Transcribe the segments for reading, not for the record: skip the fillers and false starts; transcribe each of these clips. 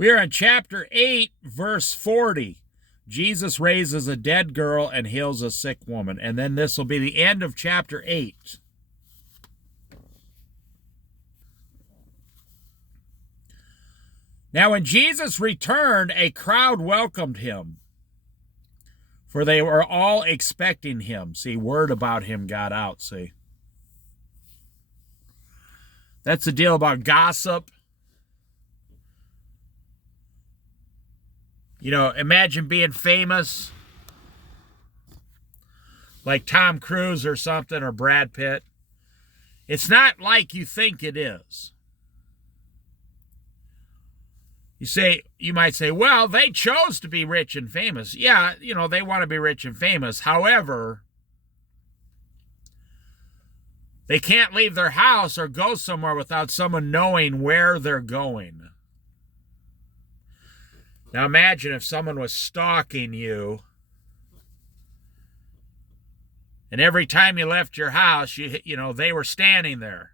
We are in chapter 8, verse 40. Jesus raises a dead girl and heals a sick woman. And then this will be the end of chapter 8. Now when Jesus returned, a crowd welcomed him, for they were all expecting him. See, word about him got out, see. That's the deal about gossip. You know, imagine being famous, like Tom Cruise or something, or Brad Pitt. It's not like you think it is. You might say, well, they chose to be rich and famous. Yeah, you know, they want to be rich and famous. However, they can't leave their house or go somewhere without someone knowing where they're going. Now imagine if someone was stalking you, and every time you left your house, you know, they were standing there.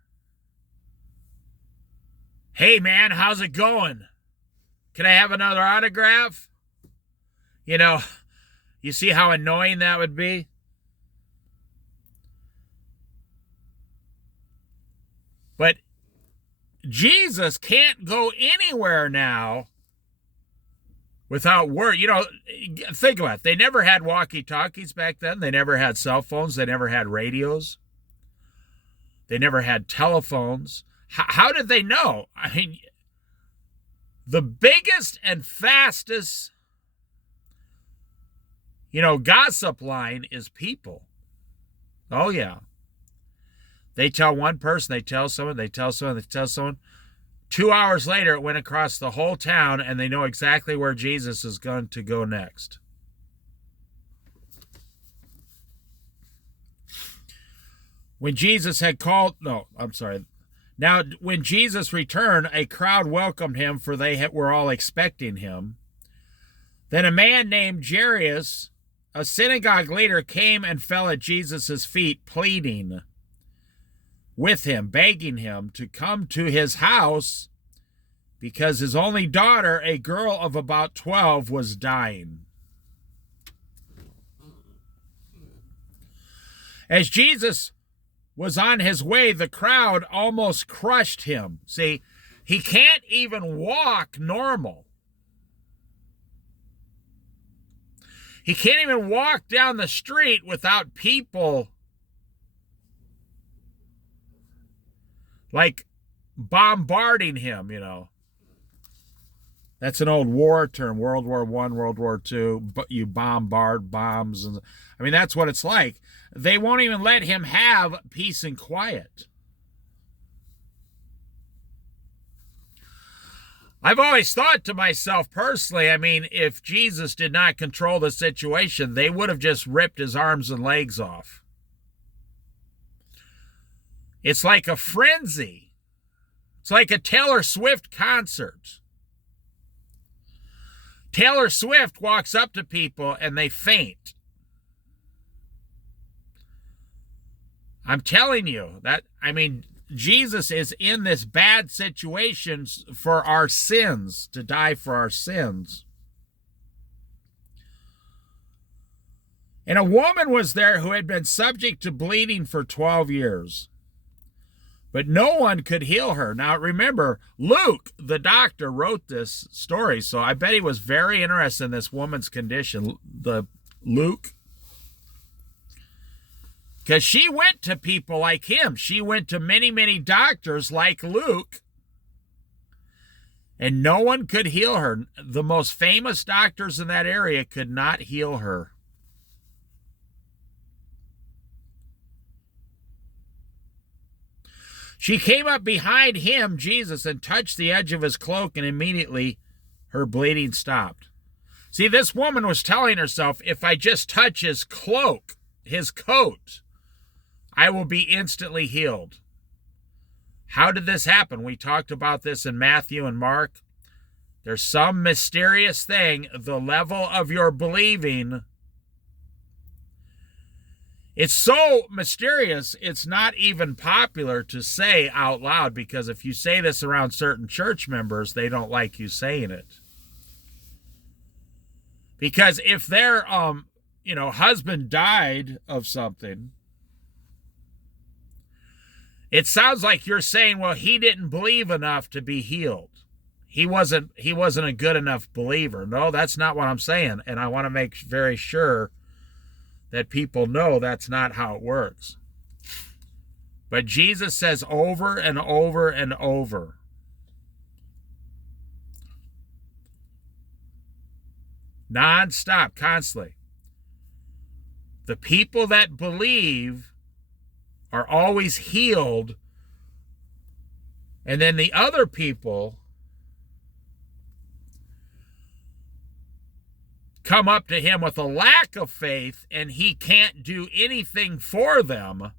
Hey man, how's it going? Can I have another autograph? You know, you see how annoying that would be? But Jesus can't go anywhere now without word. You know, think about it. They never had walkie-talkies back then. They never had cell phones. They never had radios. They never had telephones. How did they know? I mean, the biggest and fastest, you know, gossip line is people. Oh, yeah. They tell one person, they tell someone, they tell someone, they tell someone. 2 hours later, it went across the whole town, and they know exactly where Jesus is going to go next. When Jesus had called, Now, when Jesus returned, a crowd welcomed him, for they were all expecting him. Then a man named Jairus, a synagogue leader, came and fell at Jesus' feet, pleading with him, begging him to come to his house because his only daughter, a girl of about 12, was dying. As Jesus was on his way, the crowd almost crushed him. See, he can't even walk normal. He can't even walk down the street without people like bombarding him, you know. That's an old war term, World War I, World War II, but you bombard bombs. And I mean, that's what it's like. They won't even let him have peace and quiet. I've always thought to myself personally, I mean, if Jesus did not control the situation, they would have just ripped his arms and legs off. It's like a frenzy. It's like a Taylor Swift concert. Taylor Swift walks up to people and they faint. I'm telling you that, I mean, Jesus is in this bad situation for our sins, to die for our sins. And a woman was there who had been subject to bleeding for 12 years. But no one could heal her. Now, remember, Luke, the doctor, wrote this story, so I bet he was very interested in this woman's condition, Luke. Because she went to people like him. She went to many, many doctors like Luke, and no one could heal her. The most famous doctors in that area could not heal her. She came up behind him, Jesus, and touched the edge of his cloak, and immediately her bleeding stopped. See, this woman was telling herself, if I just touch his cloak, his coat, I will be instantly healed. How did this happen? We talked about this in Matthew and Mark. There's some mysterious thing, the level of your believing It's so mysterious, it's not even popular to say out loud, because if you say this around certain church members, they don't like you saying it. Because if their husband died of something, it sounds like you're saying, well, he didn't believe enough to be healed. He wasn't a good enough believer. No, that's not what I'm saying, and I want to make very sure that people know that's not how it works. But Jesus says over and over and over, non-stop, constantly, the people that believe are always healed, and then the other people come up to him with a lack of faith, and he can't do anything for them.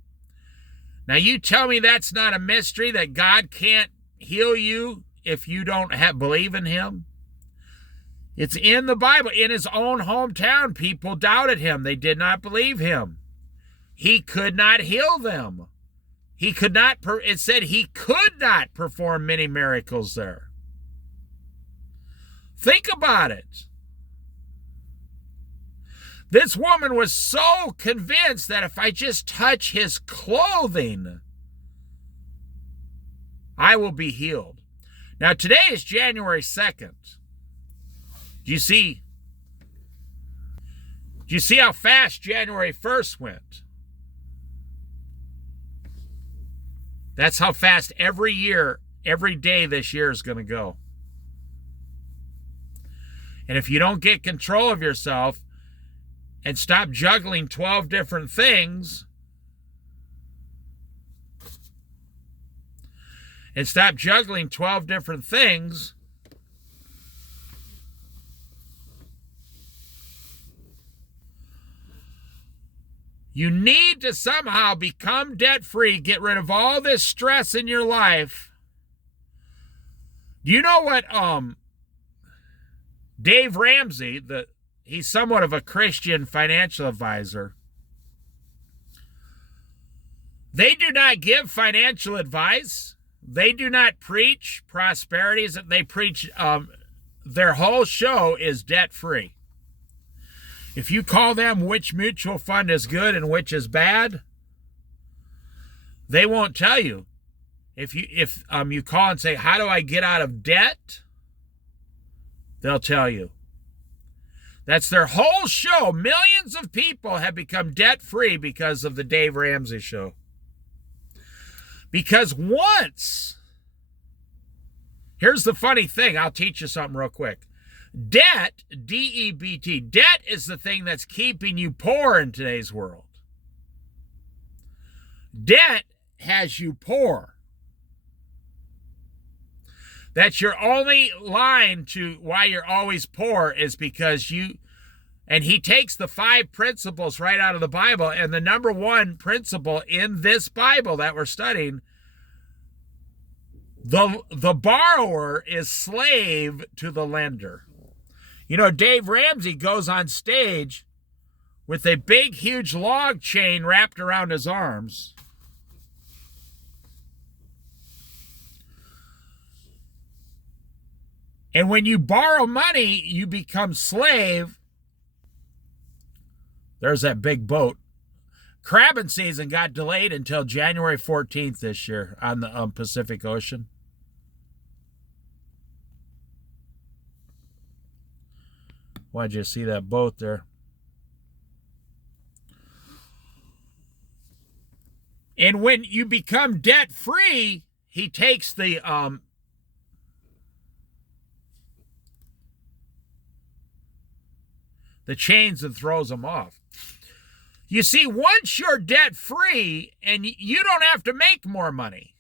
Now, you tell me that's not a mystery, that God can't heal you if you don't believe in him? It's in the Bible. In his own hometown, people doubted him. They did not believe him. He could not heal them. He could not, it said he could not perform many miracles there. Think about it. This woman was so convinced that if I just touch his clothing, I will be healed. Now, today is January 2nd. Do you see how fast January 1st went? That's how fast every day this year is going to go. And if you don't get control of yourself and stop juggling 12 different things, you need to somehow become debt-free, get rid of all this stress in your life. Do you know what Dave Ramsey, he's somewhat of a Christian financial advisor. They do not give financial advice. They do not preach prosperity. They preach, their whole show is debt-free. If you call them which mutual fund is good and which is bad, they won't tell you. If you call and say, how do I get out of debt? They'll tell you. That's their whole show. Millions of people have become debt-free because of the Dave Ramsey show. Because once, here's the funny thing. I'll teach you something real quick. Debt, D-E-B-T, debt is the thing that's keeping you poor in today's world. Debt has you poor. That's your only line to why you're always poor, is because and he takes the 5 principles right out of the Bible, and the number one principle in this Bible that we're studying, the borrower is slave to the lender. You know, Dave Ramsey goes on stage with a big, huge log chain wrapped around his arms. And when you borrow money, you become slave. There's that big boat. Crabbing season got delayed until January 14th this year on the Pacific Ocean. Why'd you see that boat there? And when you become debt-free, he takes the chains and throws them off. You see, once you're debt-free and you don't have to make more money,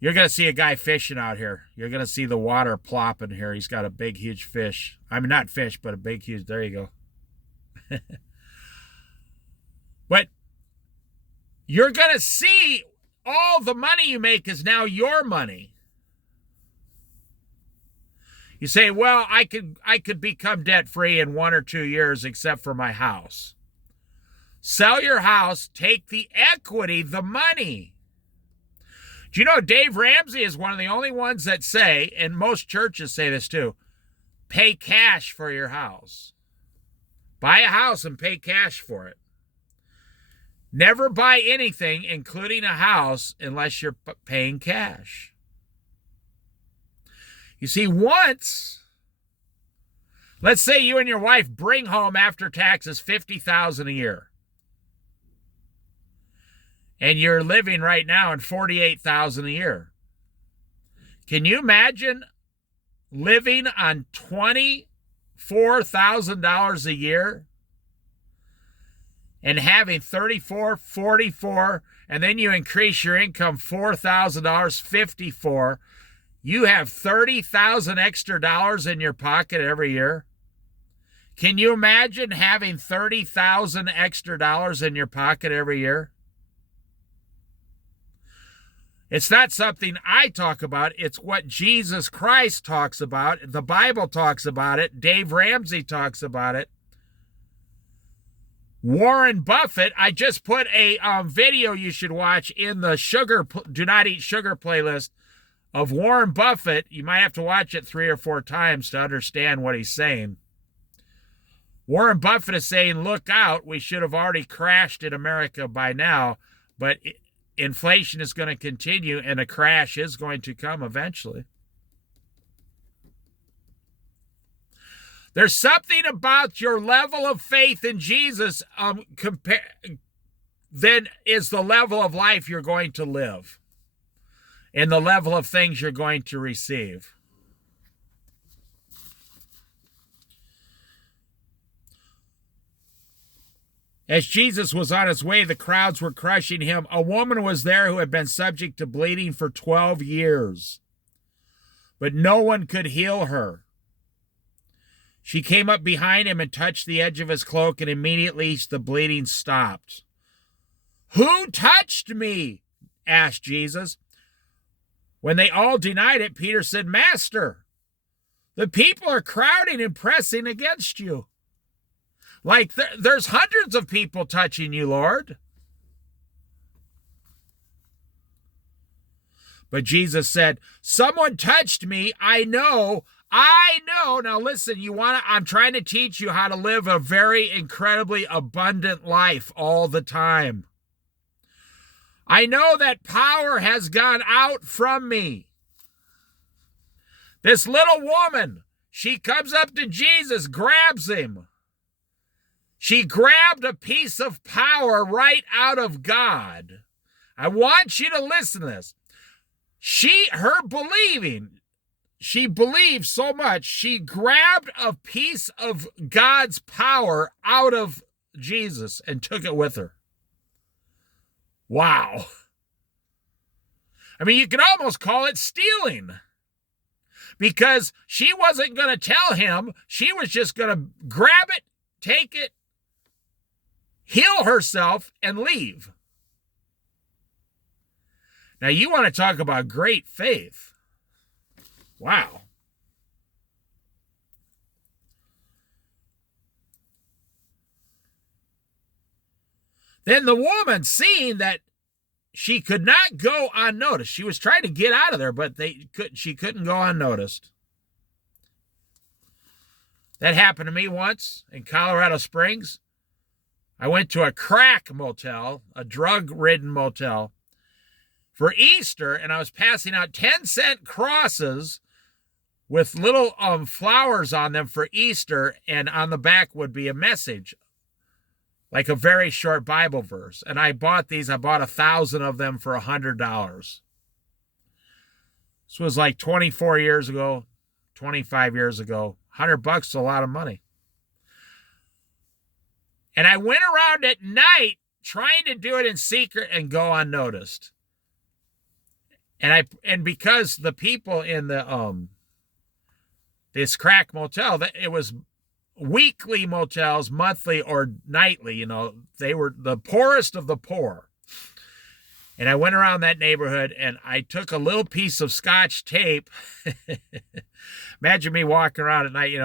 you're going to see a guy fishing out here. You're going to see the water plopping here. He's got a big, huge fish. I mean, not fish, but a big, huge, there you go. But you're going to see all the money you make is now your money. You say, well, I could become debt-free in 1 or 2 years except for my house. Sell your house, take the equity, the money. Do you know Dave Ramsey is one of the only ones that say, and most churches say this too, pay cash for your house. Buy a house and pay cash for it. Never buy anything, including a house, unless you're paying cash. You see, once, let's say you and your wife bring home after taxes $50,000 a year. And you're living right now in $48,000 a year. Can you imagine living on $24,000 a year and having 34, 44, and then you increase your income $4,000, 54? You have $30,000 extra dollars in your pocket every year. Can you imagine having $30,000 extra dollars in your pocket every year? It's not something I talk about. It's what Jesus Christ talks about. The Bible talks about it. Dave Ramsey talks about it. Warren Buffett, I just put a video you should watch in the Do Not Eat Sugar playlist of Warren Buffett. You might have to watch it 3 or 4 times to understand what he's saying. Warren Buffett is saying, look out, we should have already crashed in America by now, but inflation is going to continue and a crash is going to come eventually. There's something about your level of faith in Jesus then is the level of life you're going to live and the level of things you're going to receive. As Jesus was on his way, the crowds were crushing him. A woman was there who had been subject to bleeding for 12 years, but no one could heal her. She came up behind him and touched the edge of his cloak, and immediately the bleeding stopped. Who touched me? Asked Jesus. When they all denied it, Peter said, Master, the people are crowding and pressing against you. Like there's hundreds of people touching you, Lord. But Jesus said, someone touched me. I know. Now listen, I'm trying to teach you how to live a very incredibly abundant life all the time. I know that power has gone out from me. This little woman, she comes up to Jesus, grabs him. She grabbed a piece of power right out of God. I want you to listen to this. She believed so much, she grabbed a piece of God's power out of Jesus and took it with her. Wow. I mean, you could almost call it stealing. Because she wasn't going to tell him. She was just going to grab it, take it, heal herself, and leave. Now, you want to talk about great faith. Wow. Then the woman, seeing that she could not go unnoticed, she was trying to get out of there, but she couldn't go unnoticed. That happened to me once in Colorado Springs. I went to a crack motel, a drug-ridden motel, for Easter, and I was passing out 10-cent crosses with little flowers on them for Easter, and on the back would be a message, like a very short Bible verse. And I bought 1,000 of them for $100. This was like 24 years ago, 25 years ago. $100 is a lot of money. And I went around at night trying to do it in secret and go unnoticed. And because the people in the this crack motel, it was weekly motels, monthly or nightly, they were the poorest of the poor. And I went around that neighborhood and I took a little piece of Scotch tape. Imagine me walking around at night,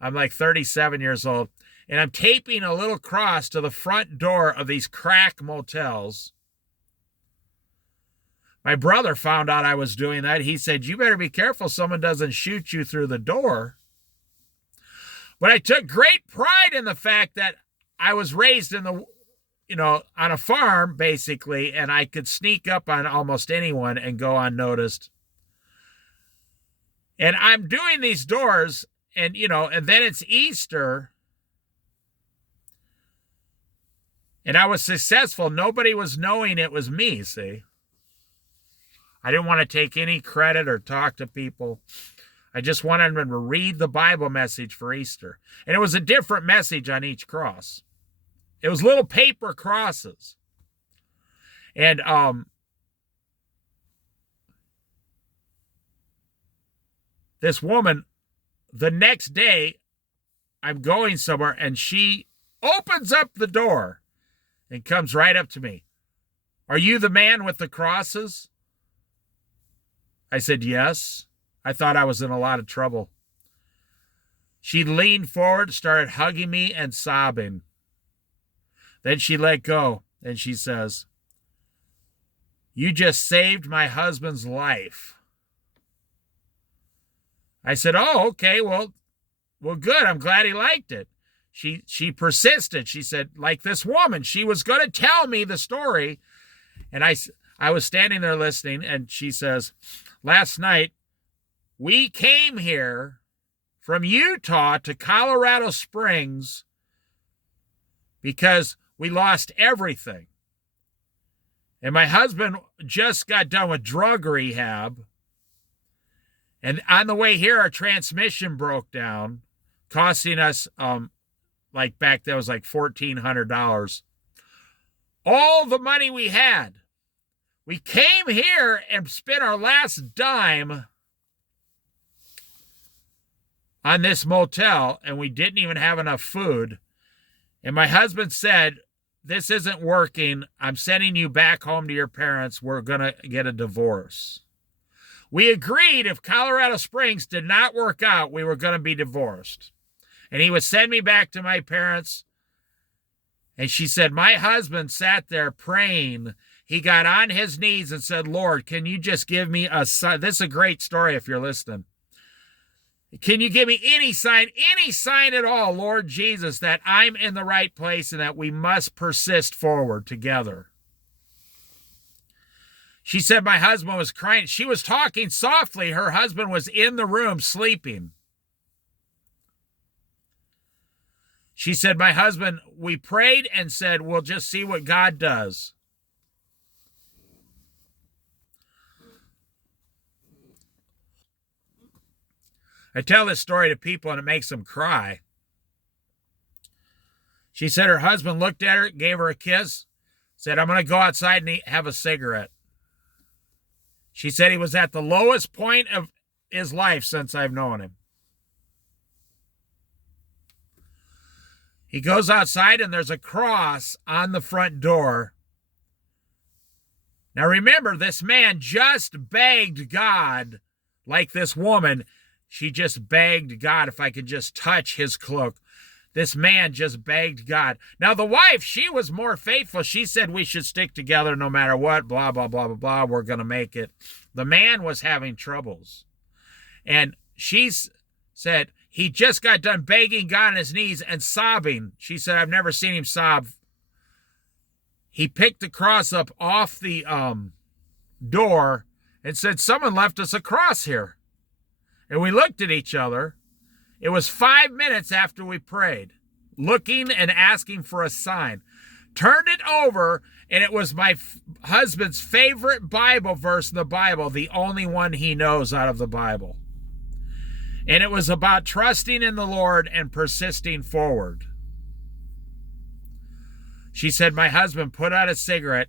I'm like 37 years old. and I'm taping a little cross to the front door of these crack motels. My brother found out I was doing that. He said, "You better be careful someone doesn't shoot you through the door." But I took great pride in the fact that I was raised in the, on a farm, basically, and I could sneak up on almost anyone and go unnoticed. And I'm doing these doors, and then it's Easter, and I was successful. Nobody was knowing it was me, see? I didn't want to take any credit or talk to people. I just wanted them to read the Bible message for Easter. And it was a different message on each cross. It was little paper crosses. And this woman, the next day, I'm going somewhere, and she opens up the door and comes right up to me. "Are you the man with the crosses?" I said, "Yes." I thought I was in a lot of trouble. She leaned forward, started hugging me and sobbing. Then she let go, and she says, "You just saved my husband's life." I said, "Oh, okay, well, good. I'm glad he liked it." She persisted. She said, like this woman, she was going to tell me the story. And I was standing there listening, and she says, "Last night, we came here from Utah to Colorado Springs because we lost everything. And my husband just got done with drug rehab. And on the way here, our transmission broke down, costing us, back then it was like $1,400. All the money we had. We came here and spent our last dime on this motel, and we didn't even have enough food. And my husband said, 'This isn't working. I'm sending you back home to your parents. We're going to get a divorce.' We agreed if Colorado Springs did not work out, we were going to be divorced. And he would send me back to my parents. And she said, my husband sat there praying. He got on his knees and said, 'Lord, can you just give me a sign?'" This is a great story if you're listening. "Can you give me any sign at all, Lord Jesus, that I'm in the right place and that we must persist forward together?" She said my husband was crying. She was talking softly. Her husband was in the room sleeping. She said, my husband, we prayed and said, we'll just see what God does. I tell this story to people and it makes them cry. She said her husband looked at her, gave her a kiss, said, "I'm going to go outside and have a cigarette." She said he was at the lowest point of his life since I've known him. He goes outside and there's a cross on the front door. Now remember, this man just begged God, like this woman. She just begged God if I could just touch his cloak. This man just begged God. Now the wife, she was more faithful. She said we should stick together no matter what, blah, blah, blah, blah, blah. We're going to make it. The man was having troubles. And she said he just got done begging God on his knees and sobbing. She said, I've never seen him sob. He picked the cross up off the door and said, someone left us a cross here. And we looked at each other. It was 5 minutes after we prayed, looking and asking for a sign. Turned it over, and it was my husband's favorite Bible verse in the Bible, the only one he knows out of the Bible. And it was about trusting in the Lord and persisting forward. She said, my husband put out a cigarette,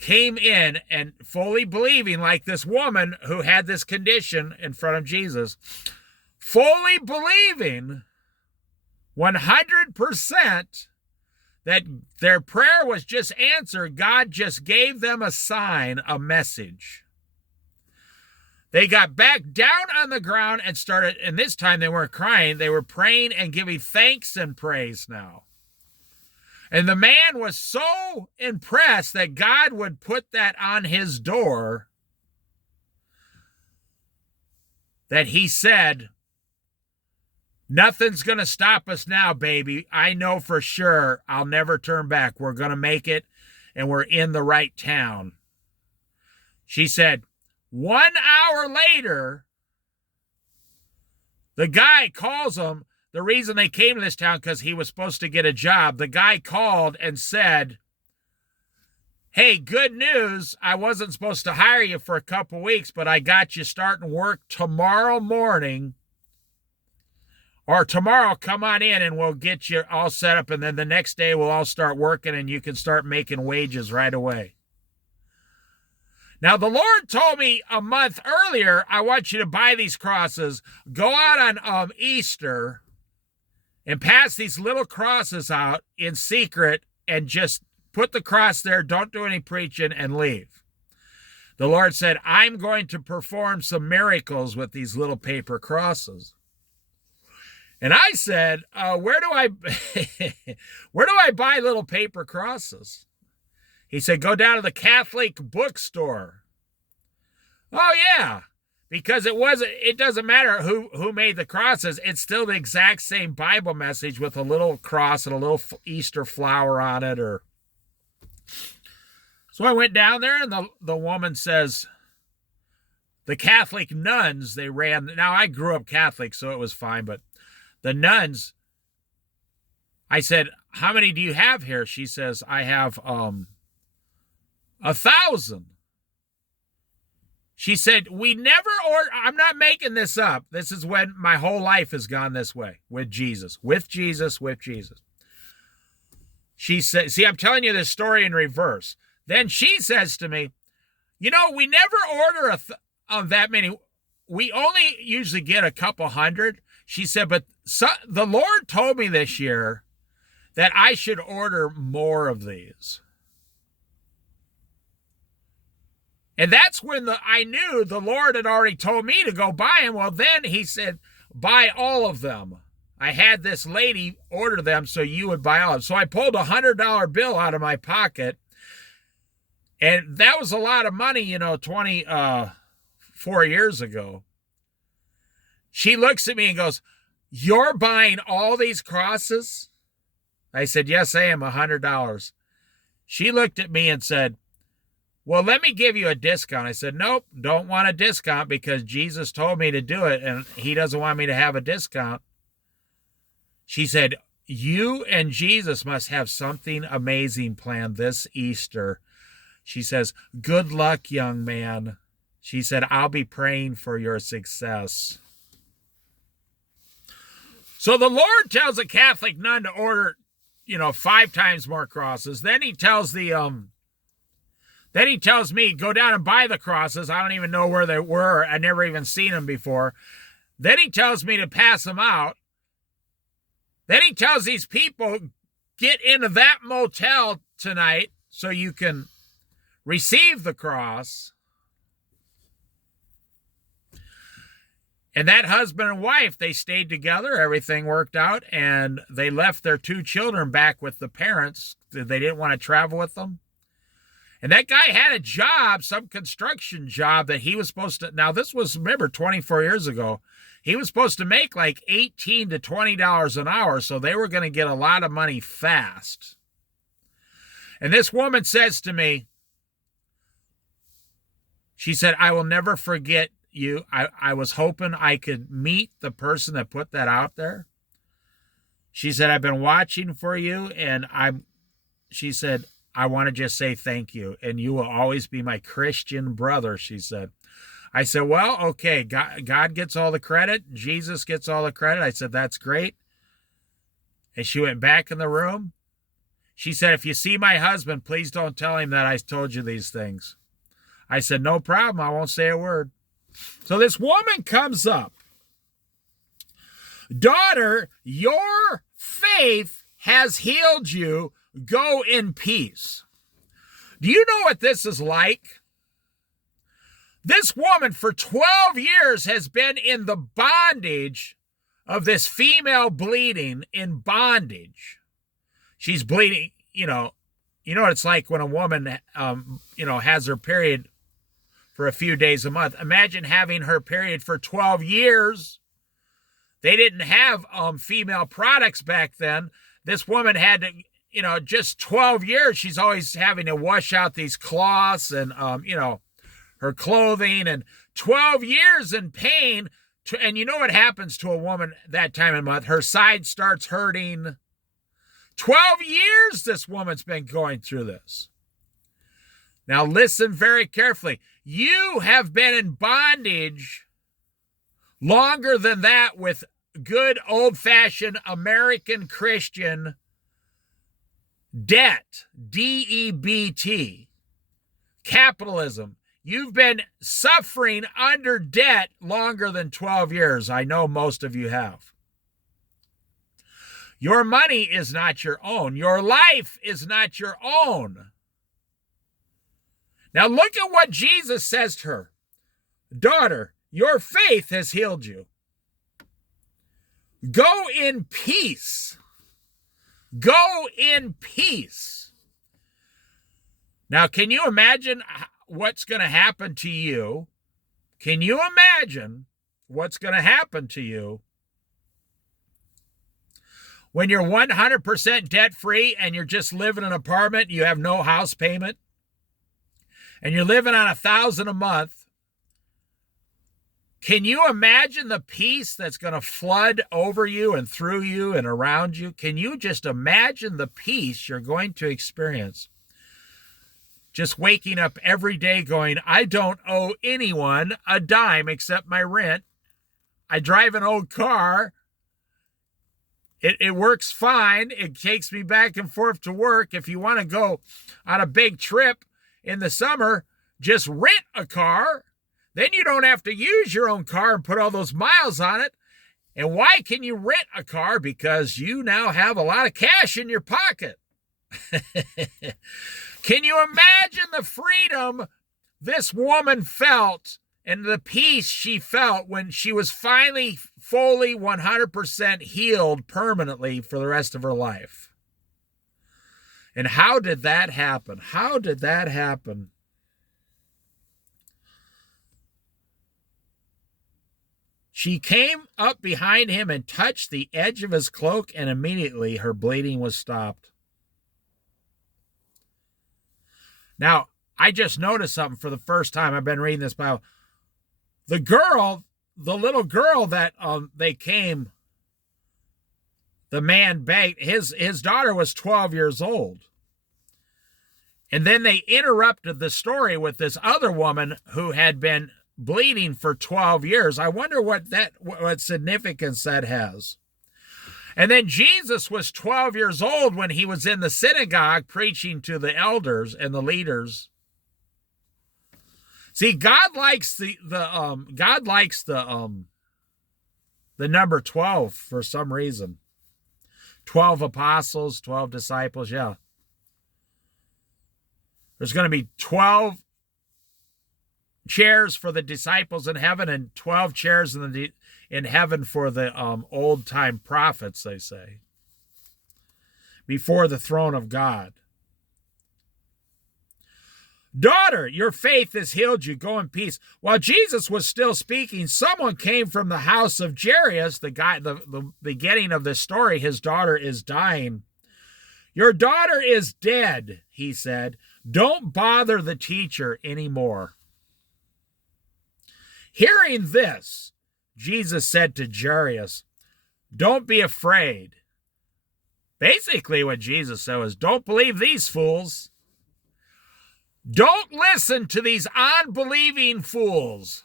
came in, and fully believing, like this woman who had this condition in front of Jesus, fully believing 100% that their prayer was just answered. God just gave them a sign, a message. They got back down on the ground and started, and this time they weren't crying. They were praying and giving thanks and praise now. And the man was so impressed that God would put that on his door that he said, "Nothing's going to stop us now, baby. I know for sure I'll never turn back. We're going to make it, and we're in the right town." She said, 1 hour later, the guy calls him. The reason they came to this town, because he was supposed to get a job. The guy called and said, "Hey, good news. I wasn't supposed to hire you for a couple weeks, but I got you starting work tomorrow morning. Or tomorrow, come on in and we'll get you all set up. And then the next day we'll all start working and you can start making wages right away." Now, the Lord told me a month earlier, "I want you to buy these crosses. Go out on Easter and pass these little crosses out in secret and just put the cross there. Don't do any preaching and leave." The Lord said, "I'm going to perform some miracles with these little paper crosses." And I said, where do I buy little paper crosses? He said, "Go down to the Catholic bookstore." Oh, yeah, because it doesn't matter who made the crosses. It's still the exact same Bible message with a little cross and a little Easter flower on it. So I went down there, and the woman says, the Catholic nuns, they ran. Now, I grew up Catholic, so it was fine, but the nuns, I said, "How many do you have here?" She says, "I have 1,000. She said, "We never order." I'm not making this up. This is when my whole life has gone this way with Jesus, with Jesus, with Jesus. She said, see, I'm telling you this story in reverse. Then she says to me, "We never order that many. We only usually get a couple hundred." She said, "But the Lord told me this year that I should order more of these." And that's when I knew the Lord had already told me to go buy them. Well, then he said, "Buy all of them. I had this lady order them so you would buy all of them." So I pulled a $100 bill out of my pocket. And that was a lot of money, 24 years ago. She looks at me and goes, "You're buying all these crosses?" I said, "Yes, I am, $100. She looked at me and said, "Well, let me give you a discount." I said, "Nope, don't want a discount because Jesus told me to do it and he doesn't want me to have a discount." She said, "You and Jesus must have something amazing planned this Easter." She says, "Good luck, young man." She said, "I'll be praying for your success." So the Lord tells a Catholic nun to order, 5 times more crosses. Then he tells me, "Go down and buy the crosses." I don't even know where they were. I never even seen them before. Then he tells me to pass them out. Then he tells these people, "Get into that motel tonight so you can receive the cross." And that husband and wife, they stayed together. Everything worked out. And they left their 2 children back with the parents. They didn't want to travel with them. And that guy had a job, some construction job that he was supposed to. Now, this was, remember, 24 years ago. He was supposed to make like $18 to $20 an hour. So they were going to get a lot of money fast. And this woman says to me, she said, "I will never forget you. I was hoping I could meet the person that put that out there." She said, "I've been watching for you, and she said, I want to just say thank you, and you will always be my Christian brother," she said. I said, "Well, okay, God gets all the credit. Jesus gets all the credit." I said, "That's great." And she went back in the room. She said, "If you see my husband, please don't tell him that I told you these things." I said, "No problem. I won't say a word." So this woman comes up. "Daughter, your faith has healed you. Go in peace." Do you know what this is like? This woman for 12 years has been in the bondage of this female bleeding, in bondage. She's bleeding, you know what it's like when a woman, has her period for a few days a month. Imagine having her period for 12 years. They didn't have female products back then. This woman had to, just 12 years, she's always having to wash out these cloths and, her clothing, and 12 years in pain. And you know what happens to a woman that time of month? Her side starts hurting. 12 years this woman's been going through this. Now listen very carefully. You have been in bondage longer than that with good old-fashioned American Christian debt, D-E-B-T, capitalism. You've been suffering under debt longer than 12 years. I know most of you have. Your money is not your own. Your life is not your own. Now look at what Jesus says to her. Daughter, your faith has healed you. Go in peace. Go in peace. Now, can you imagine what's going to happen to you? Can you imagine what's going to happen to you when you're 100% debt-free and you're just living in an apartment, you have no house payment, and you're living on $1,000 a month? Can you imagine the peace that's going to flood over you and through you and around you? Can you just imagine the peace you're going to experience? Just waking up every day going, I don't owe anyone a dime except my rent. I drive an old car. It works fine. It takes me back and forth to work. If you want to go on a big trip in the summer, just rent a car. Then you don't have to use your own car and put all those miles on it. And why can you rent a car? Because you now have a lot of cash in your pocket. Can you imagine the freedom this woman felt and the peace she felt when she was finally fully 100% healed permanently for the rest of her life? And how did that happen? How did that happen? She came up behind him and touched the edge of his cloak, and immediately her bleeding was stopped. Now, I just noticed something for the first time. I've been reading this Bible. The little girl that they came, the man begged, his daughter was 12 years old. And then they interrupted the story with this other woman who had been bleeding for 12 years. I wonder what significance that has. And then Jesus was 12 years old when he was in the synagogue preaching to the elders and the leaders. See, God likes the number 12 for some reason. 12 apostles, 12 disciples, yeah. There's going to be 12 chairs for the disciples in heaven and 12 chairs in heaven for the old-time prophets, they say, before the throne of God. Daughter, your faith has healed you. Go in peace. While Jesus was still speaking, someone came from the house of Jairus, the beginning of the story. His daughter is dying. Your daughter is dead, he said. Don't bother the teacher anymore. Hearing this, Jesus said to Jairus, don't be afraid. Basically what Jesus said was, don't believe these fools. Don't listen to these unbelieving fools.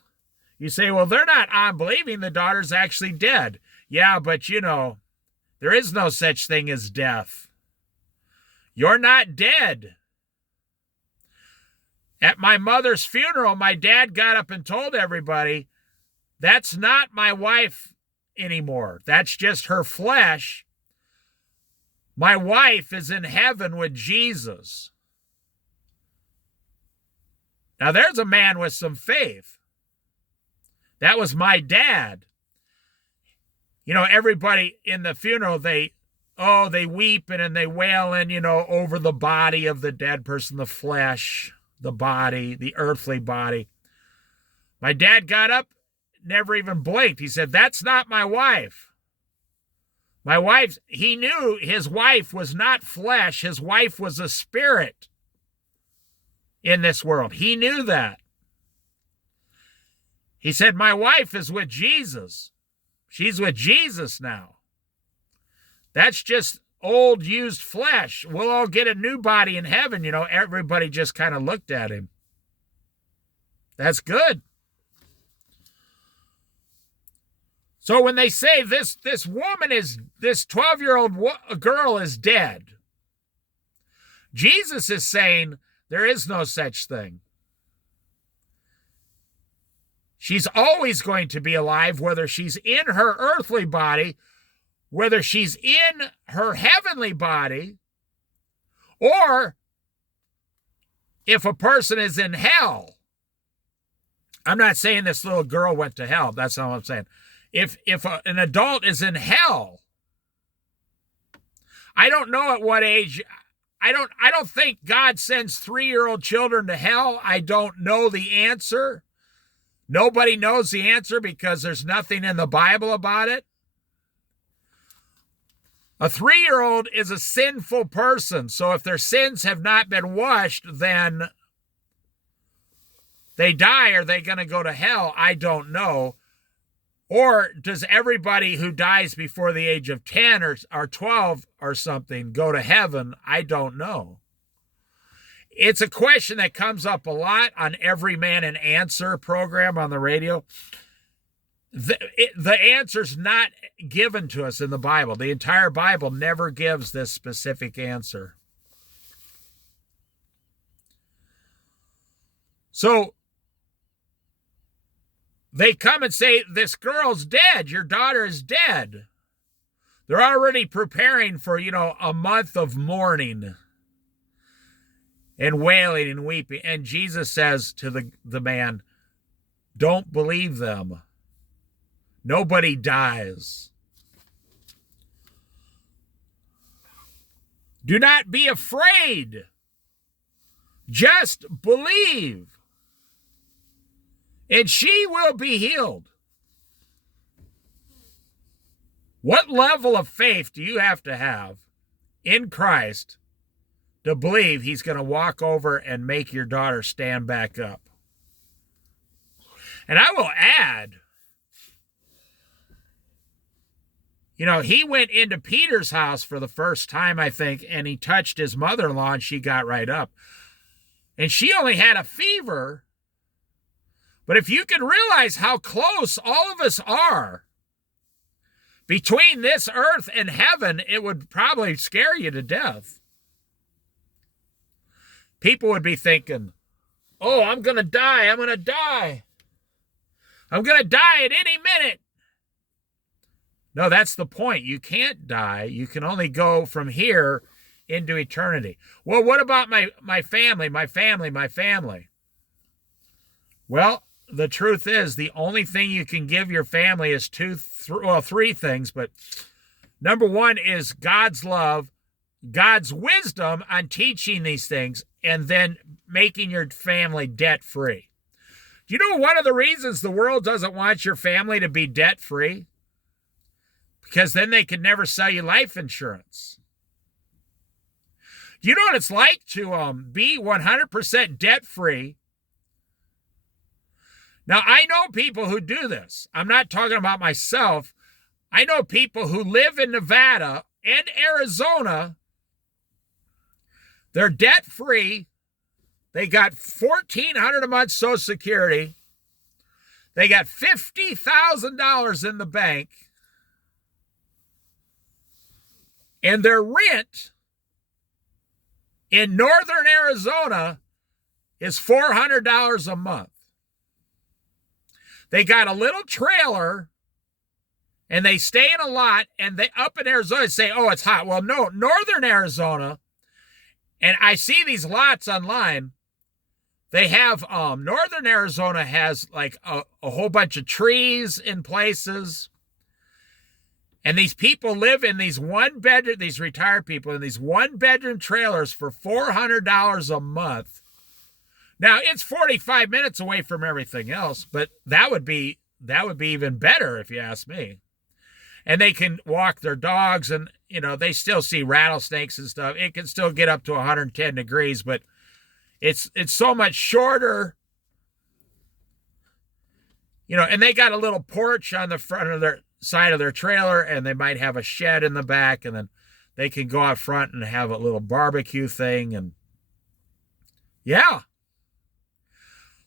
You say, well, they're not unbelieving. The daughter's actually dead. Yeah, but there is no such thing as death. You're not dead. At my mother's funeral, my dad got up and told everybody, that's not my wife anymore. That's just her flesh. My wife is in heaven with Jesus. Now, there's a man with some faith. That was my dad. You know, everybody in the funeral, they weeping and they wailing, over the body of the dead person, the flesh, the body, the earthly body. My dad got up, never even blinked. He said, "That's not my wife." My wife, he knew his wife was not flesh. His wife was a spirit in this world. He knew that. He said, "My wife is with Jesus. She's with Jesus now. That's just old used flesh. We'll all get a new body in heaven." Everybody just kind of looked at him. That's good. So when they say this woman is, this 12-year-old girl is dead, Jesus is saying there is no such thing. She's always going to be alive, whether she's in her earthly body, whether she's in her heavenly body, or if a person is in hell. I'm not saying this little girl went to hell. That's not what I'm saying. If an adult is in hell, I don't know at what age. I don't think God sends 3-year-old children to hell. I don't know the answer. Nobody knows the answer because there's nothing in the Bible about it. A 3-year-old is a sinful person, so if their sins have not been washed, then they die. Are they going to go to hell? I don't know. Or does everybody who dies before the age of 10 or 12 or something go to heaven? I don't know. It's a question that comes up a lot on Every Man an Answer program on the radio. The answer's not given to us in the Bible. The entire Bible never gives this specific answer. So they come and say, "This girl's dead. Your daughter is dead." They're already preparing for, a month of mourning and wailing and weeping. And Jesus says to the man, "Don't believe them. Nobody dies. Do not be afraid. Just believe, and she will be healed." What level of faith do you have to have in Christ to believe he's going to walk over and make your daughter stand back up? And I will add, he went into Peter's house for the first time, I think, and he touched his mother-in-law and she got right up. And she only had a fever. But if you can realize how close all of us are between this earth and heaven, it would probably scare you to death. People would be thinking, "Oh, I'm going to die. I'm going to die. I'm going to die at any minute." No, that's the point. You can't die. You can only go from here into eternity. Well, what about my family, my family, my family? Well, the truth is the only thing you can give your family is three things. But number one is God's love, God's wisdom on teaching these things, and then making your family debt-free. Do you know one of the reasons the world doesn't want your family to be debt-free? Because then they could never sell you life insurance. Do you know what it's like to be 100% debt-free? Now, I know people who do this. I'm not talking about myself. I know people who live in Nevada and Arizona. They're debt-free. They got $1,400 a month Social Security. They got $50,000 in the bank. And their rent in northern Arizona is $400 a month. They got a little trailer and they stay in a lot, and they up in Arizona say, "Oh, it's hot." Well, no, northern Arizona, and I see these lots online, They have northern Arizona has like a whole bunch of trees in places. And these people live in these one-bedroom, these retired people in these one-bedroom trailers for $400 a month. Now, it's 45 minutes away from everything else, but that would be even better if you ask me. And they can walk their dogs, and, you know, they still see rattlesnakes and stuff. It can still get up to 110 degrees, but it's so much shorter. You know, and they got a little porch on the front of their side of their trailer, and they might have a shed in the back, and then they can go out front and have a little barbecue thing. And yeah,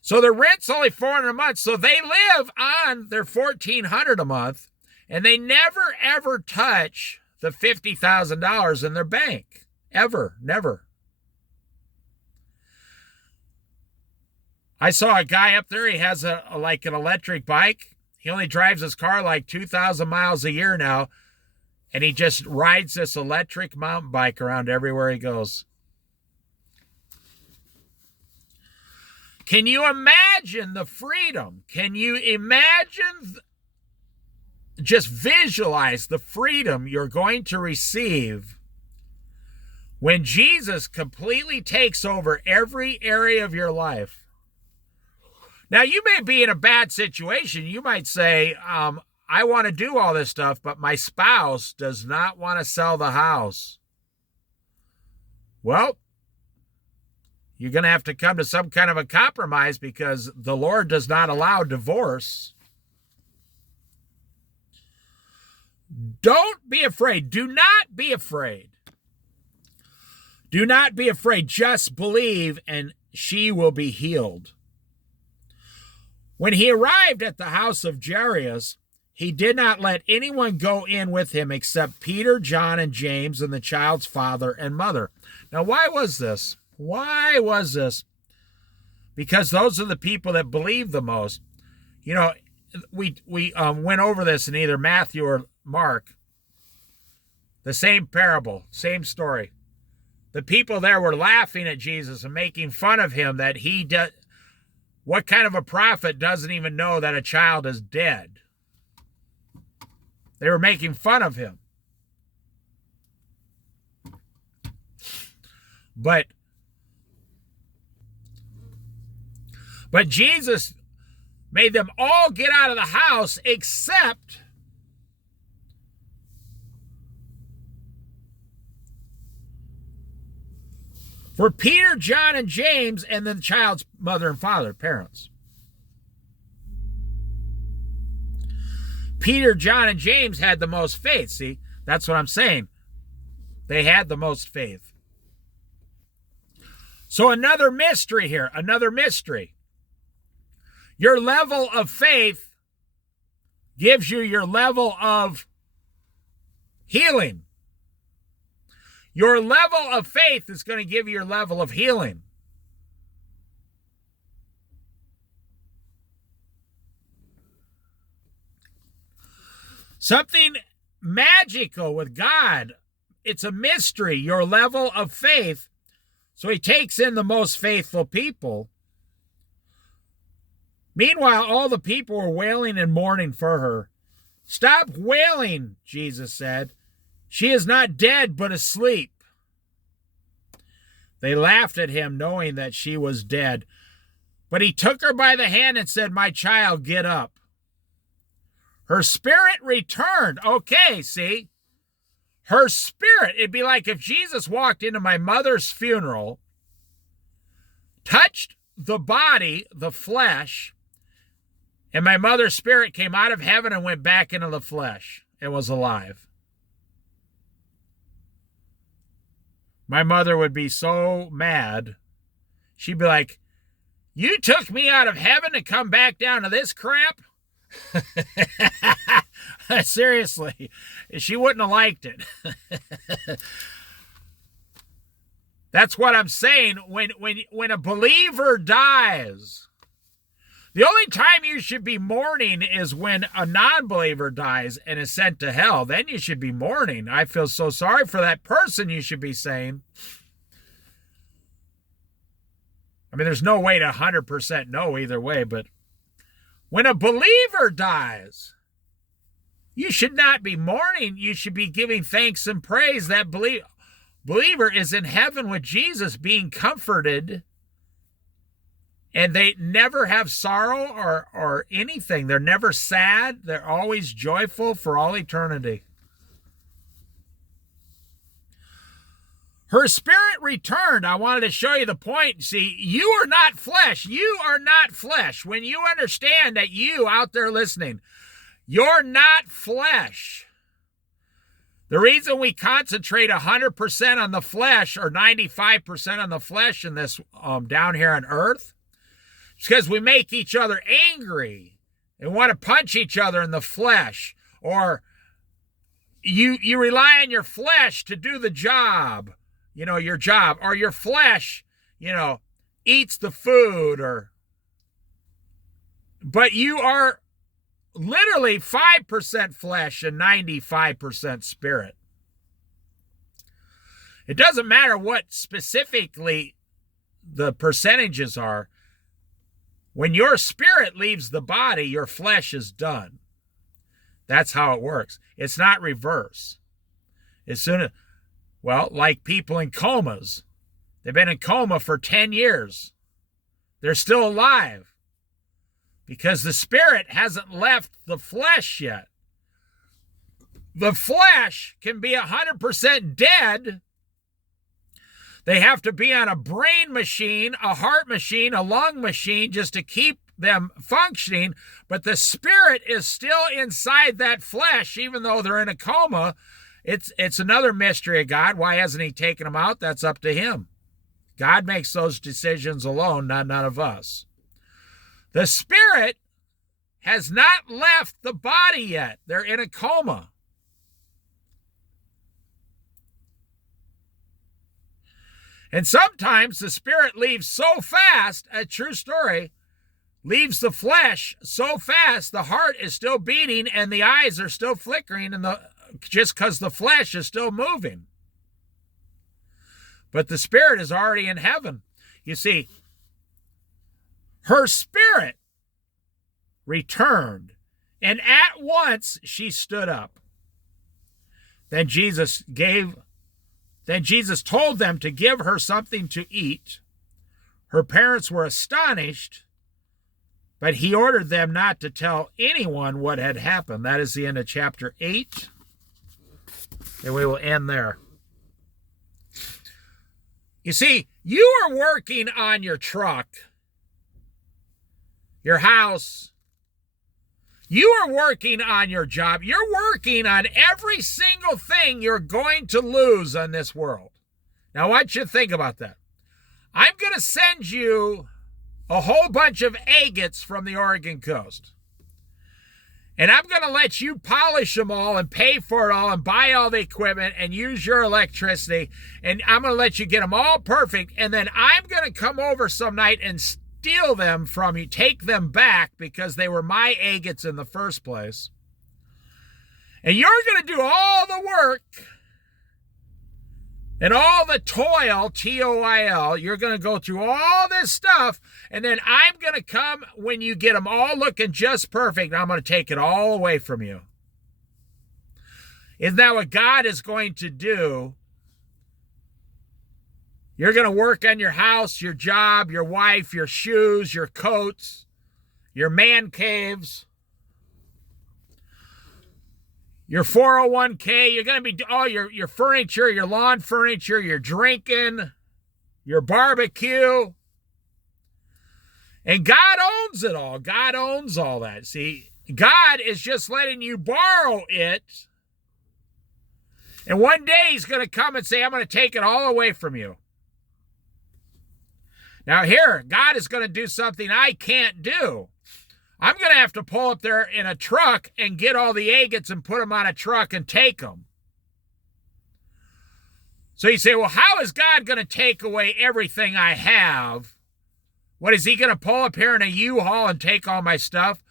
so the rent's only $400 a month, so they live on their $1,400 a month, and they never ever touch the $50,000 in their bank, ever, never. I saw a guy up there. He has like an electric bike. He only drives his car like 2,000 miles a year now, and he just rides this electric mountain bike around everywhere he goes. Can you imagine the freedom? Can you imagine, just visualize the freedom you're going to receive when Jesus completely takes over every area of your life? Now, you may be in a bad situation. You might say, I want to do all this stuff, but my spouse does not want to sell the house. Well, you're going to have to come to some kind of a compromise, because the Lord does not allow divorce. Don't be afraid. Do not be afraid. Do not be afraid. Just believe, and she will be healed. When he arrived at the house of Jairus, he did not let anyone go in with him except Peter, John, and James, and the child's father and mother. Now, why was this? Why was this? Because those are the people that believe the most. You know, we went over this in either Matthew or Mark. The same parable, same story. The people there were laughing at Jesus and making fun of him, that he does. What kind of a prophet doesn't even know that a child is dead? They were making fun of him. But Jesus made them all get out of the house except for Peter, John, and James, and then the child's mother and father, parents. Peter, John, and James had the most faith. See, that's what I'm saying. They had the most faith. So another mystery here, another mystery. Your level of faith gives you your level of healing. Your level of faith is going to give you your level of healing. Something magical with God. It's a mystery, your level of faith. So he takes in the most faithful people. Meanwhile, all the people were wailing and mourning for her. Stop wailing, Jesus said. She is not dead, but asleep. They laughed at him, knowing that she was dead. But he took her by the hand and said, "My child, get up." Her spirit returned. Okay, see? Her spirit. It'd be like if Jesus walked into my mother's funeral, touched the body, the flesh, and my mother's spirit came out of heaven and went back into the flesh and was alive. My mother would be so mad. She'd be like, "You took me out of heaven to come back down to this crap?" Seriously, she wouldn't have liked it. That's what I'm saying. When a believer dies, the only time you should be mourning is when a non-believer dies and is sent to hell. Then you should be mourning. I feel so sorry for that person, you should be saying. I mean, there's no way to 100% know either way, but when a believer dies, you should not be mourning. You should be giving thanks and praise. That believer is in heaven with Jesus being comforted, and they never have sorrow or anything. They're never sad. They're always joyful for all eternity. Her spirit returned. I wanted to show you the point. See, you are not flesh. You are not flesh. When you understand that you out there listening, you're not flesh. The reason we concentrate 100% on the flesh or 95% on the flesh in this down here on earth is because we make each other angry and want to punch each other in the flesh, or you rely on your flesh to do the job. Your job, or your flesh, eats the food, but you are literally 5% flesh and 95% spirit. It doesn't matter what specifically the percentages are. When your spirit leaves the body, your flesh is done. That's how it works. It's not reverse. Well, like people in comas. They've been in coma for 10 years. They're still alive because the spirit hasn't left the flesh yet. The flesh can be 100% dead. They have to be on a brain machine, a heart machine, a lung machine just to keep them functioning. But the spirit is still inside that flesh, even though they're in a coma. It's another mystery of God. Why hasn't he taken them out? That's up to him. God makes those decisions alone, not none of us. The spirit has not left the body yet. They're in a coma. And sometimes the spirit leaves so fast, a true story, leaves the flesh so fast, the heart is still beating and the eyes are still flickering, and just because the flesh is still moving. But the spirit is already in heaven. You see, her spirit returned, and at once she stood up. Then Jesus told them to give her something to eat. Her parents were astonished, but he ordered them not to tell anyone what had happened. That is the end of chapter 8. And we will end there. You see, you are working on your truck, your house. You are working on your job. You're working on every single thing you're going to lose on this world. Now, I want you to think about that. I'm going to send you a whole bunch of agates from the Oregon coast. And I'm going to let you polish them all and pay for it all and buy all the equipment and use your electricity. And I'm going to let you get them all perfect. And then I'm going to come over some night and steal them from you, take them back because they were my agates in the first place. And you're going to do all the work and all the toil, T-O-I-L. You're going to go through all this stuff, and then I'm going to come when you get them all looking just perfect, and I'm going to take it all away from you. Isn't that what God is going to do? You're going to work on your house, your job, your wife, your shoes, your coats, your man caves, your 401k. You're going to be all your furniture, your lawn furniture, your drinking, your barbecue. And God owns it all. God owns all that. See, God is just letting you borrow it. And one day he's going to come and say, I'm going to take it all away from you. Now here, God is going to do something I can't do. I'm going to have to pull up there in a truck and get all the agates and put them on a truck and take them. So you say, well, how is God going to take away everything I have? What, is he going to pull up here in a U-Haul and take all my stuff?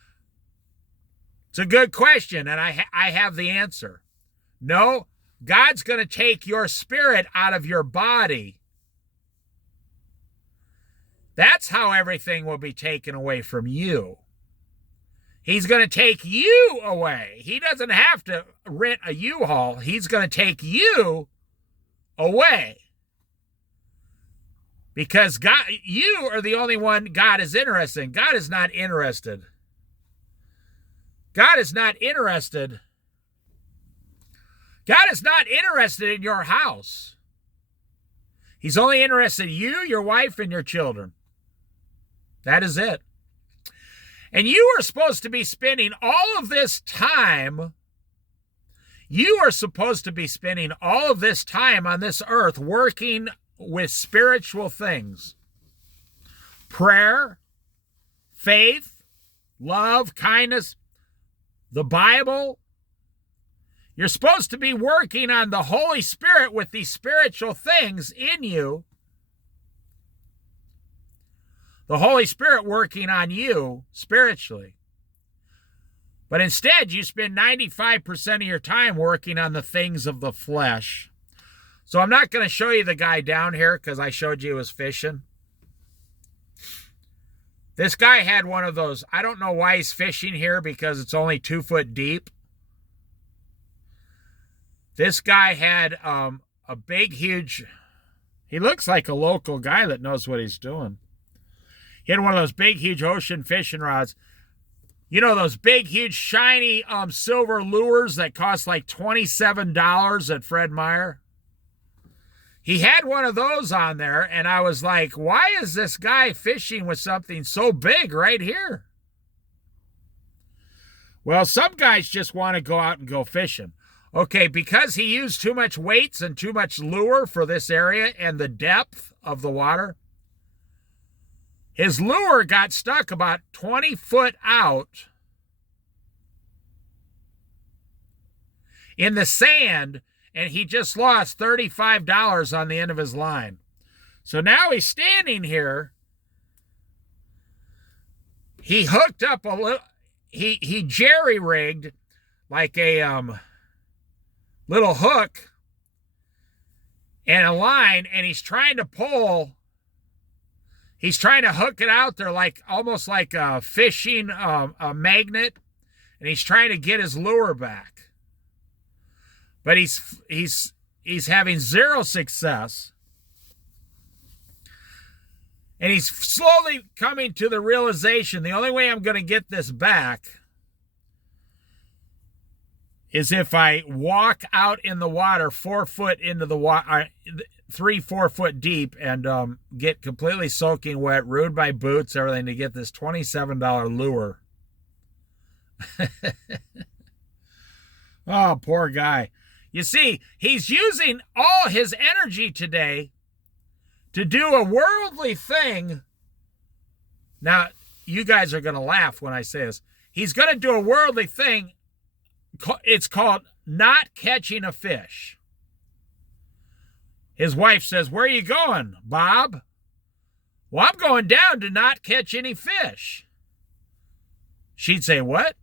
It's a good question, and I have the answer. No, God's going to take your spirit out of your body. That's how everything will be taken away from you. He's going to take you away. He doesn't have to rent a U-Haul. He's going to take you away. Because God, you are the only one God is interested in. God is not interested. God is not interested. God is not interested in your house. He's only interested in you, your wife, and your children. That is it. And you are supposed to be spending all of this time, you are supposed to be spending all of this time on this earth working with spiritual things. Prayer, faith, love, kindness, the Bible. You're supposed to be working on the Holy Spirit with these spiritual things in you. The Holy Spirit working on you spiritually. But instead, you spend 95% of your time working on the things of the flesh. So I'm not going to show you the guy down here because I showed you he was fishing. This guy had one of those. I don't know why he's fishing here because it's only 2 foot deep. This guy had a big, huge, he looks like a local guy that knows what he's doing. He had one of those big, huge ocean fishing rods. You know, those big, huge, shiny silver lures that cost like $27 at Fred Meyer? He had one of those on there, and I was like, why is this guy fishing with something so big right here? Well, some guys just want to go out and go fishing. Okay, because he used too much weights and too much lure for this area and the depth of the water, his lure got stuck about 20 foot out in the sand, and he just lost $35 on the end of his line. So now he's standing here. He hooked up a little, he jerry-rigged like a little hook and a line, and he's trying to pull. He's trying to hook it out there like almost like a fishing a magnet, and he's trying to get his lure back. But he's having zero success. And he's slowly coming to the realization the only way I'm going to get this back is if I walk out in the water 4 foot into the water, 3-4 foot deep, and get completely soaking wet, ruined my boots, everything, to get this $27 lure. Oh, poor guy. You see, he's using all his energy today to do a worldly thing. Now, you guys are going to laugh when I say this. He's going to do a worldly thing. It's called not catching a fish. His wife says, "Where are you going, Bob?" "Well, I'm going down to not catch any fish." She'd say, "What?"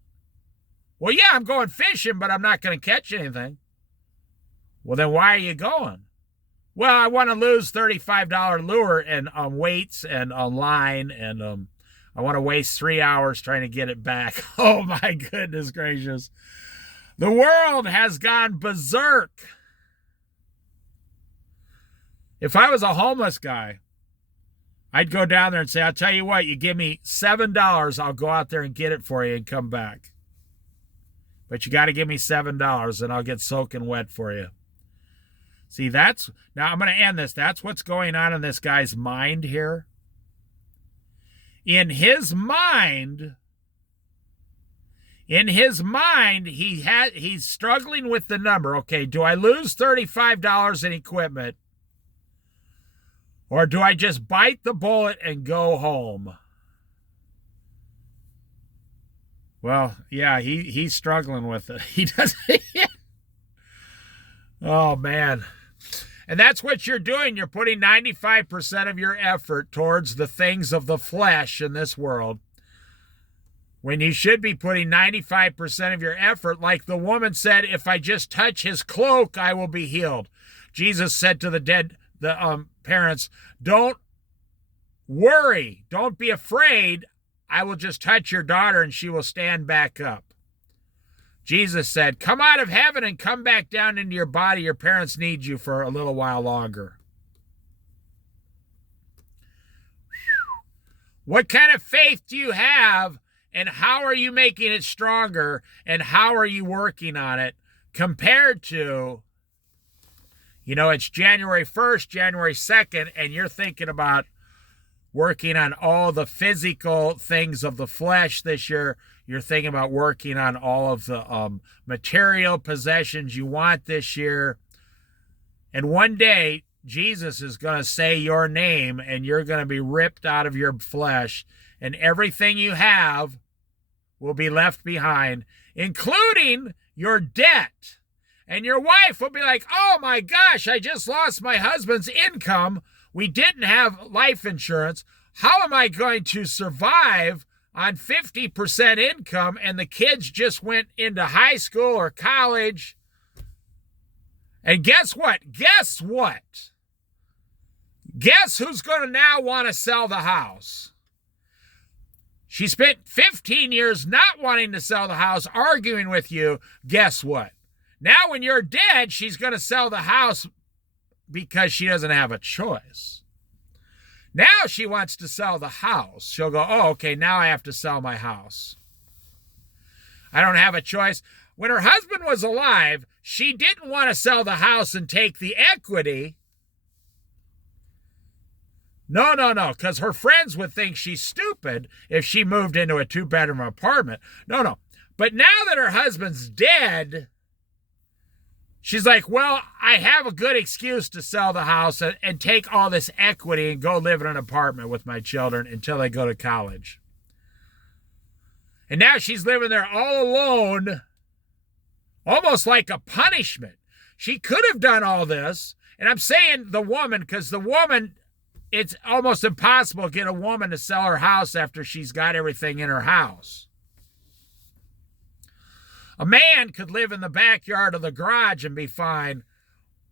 "Well, yeah, I'm going fishing, but I'm not going to catch anything." "Well, then why are you going?" "Well, I want to lose $35 lure and weights and on line, and I want to waste 3 hours trying to get it back." Oh, my goodness gracious. The world has gone berserk. If I was a homeless guy, I'd go down there and say, "I'll tell you what, you give me $7, I'll go out there and get it for you and come back. But you got to give me $7 and I'll get soaking wet for you." See, now I'm going to end this. That's what's going on in this guy's mind here. In his mind, he's struggling with the number. Okay, do I lose $35 in equipment? Or do I just bite the bullet and go home? Well, yeah, he's struggling with it. He doesn't. Oh, man. And that's what you're doing. You're putting 95% of your effort towards the things of the flesh in this world, when you should be putting 95% of your effort, like the woman said, "If I just touch his cloak, I will be healed." Jesus said to the parents, "Don't Worry. Don't be afraid. I will just touch your daughter and she will stand back up. Jesus said, come out of heaven and come back down into your body. Your parents need you for a little while longer. What kind of faith do you have, and how are you making it stronger, and how are you working on it compared to, it's January 1st, January 2nd, and you're thinking about working on all the physical things of the flesh this year. You're thinking about working on all of the material possessions you want this year. And one day, Jesus is going to say your name, and you're going to be ripped out of your flesh, and everything you have will be left behind, including your debt. And your wife will be like, oh my gosh, I just lost my husband's income. We didn't have life insurance. How am I going to survive on 50% income? And the kids just went into high school or college. And guess what? Guess who's going to now want to sell the house? She spent 15 years not wanting to sell the house, arguing with you. Guess what? Now when you're dead, she's going to sell the house because she doesn't have a choice. Now she wants to sell the house. She'll go, oh, okay, now I have to sell my house. I don't have a choice. When her husband was alive, she didn't want to sell the house and take the equity. No, because her friends would think she's stupid if she moved into a 2-bedroom apartment. No. But now that her husband's dead, she's like, well, I have a good excuse to sell the house and take all this equity and go live in an apartment with my children until they go to college. And now she's living there all alone, almost like a punishment. She could have done all this, and I'm saying the woman because the woman, it's almost impossible to get a woman to sell her house after she's got everything in her house. A man could live in the backyard of the garage and be fine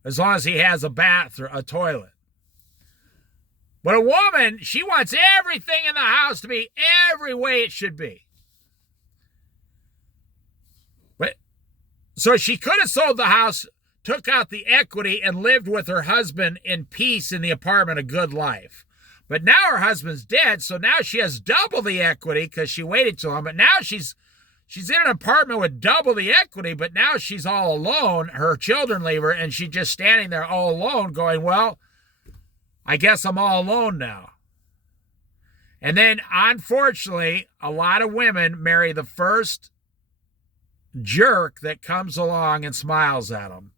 as long as he has a bath or a toilet. But a woman, she wants everything in the house to be every way it should be. So she could have sold the house, took out the equity, and lived with her husband in peace in the apartment, a good life. But now her husband's dead, so now she has double the equity because she waited too long. But now she's in an apartment with double the equity, but now she's all alone. Her children leave her, and she's just standing there all alone going, well, I guess I'm all alone now. And then, unfortunately, a lot of women marry the first jerk that comes along and smiles at them.